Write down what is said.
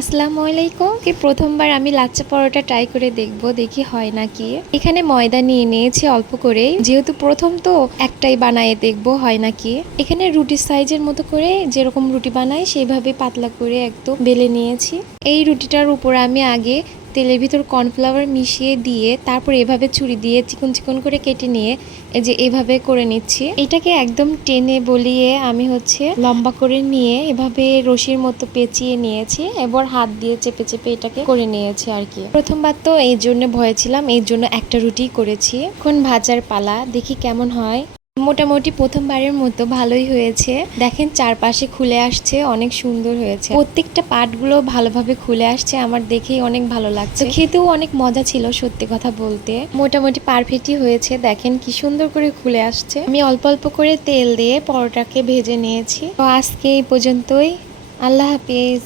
আসসালামু আলাইকুম। প্রথমবার আমি লাচ্চা পরোটা ট্রাই করে দেখব, দেখি হয় নাকি। এখানে ময়দা নিয়ে নিয়েছি অল্প করে, যেহেতু প্রথম তো একটাই বানায়ে দেখব হয় নাকি। এখানে রুটির সাইজের মতো করে যেরকম রুটি বানাই সেইভাবে পাতলা করে একদম বেলে নিয়েছি। এই রুটিটার উপর আমি আগে তেলের ভিতর কর্নফ্লাওয়ার মিশিয়ে দিয়ে তারপর এভাবে ছুরি দিয়ে চিকন চিকন করে কেটে নিয়ে এই যে এভাবে করে নিচ্ছি। এটাকে একদম টেনে বলিয়ে আমি লম্বা করে নিয়ে এভাবে রশির মতো পেঁচিয়ে নিয়েছি। এবার হাত দিয়ে চেপে চেপে এটাকে করে নিয়েছি আর কি। প্রথমবার তো এই জন্য ভয়ে ছিলাম, এই জন্য একটা রুটি করেছি। এখন ভাজার পালা, দেখি কেমন হয়। মোটামুটি প্রথমবারের মতো ভালোই হয়েছে। দেখেন চারপাশে খুলে আসছে, অনেক সুন্দর হয়েছে। প্রত্যেকটা পার্টগুলো ভালোভাবে খুলে আসছে, আমার দেখেই অনেক ভালো লাগছে। খেতেও অনেক মজা ছিল সত্যি কথা বলতে। মোটামুটি পারফেক্টই হয়েছে, দেখেন কি সুন্দর করে খুলে আসছে। আমি অল্প অল্প করে তেল দিয়ে পরোটাকে ভেজে নিয়েছি। তো আজকে এই পর্যন্তই। আল্লাহ হাফিজ।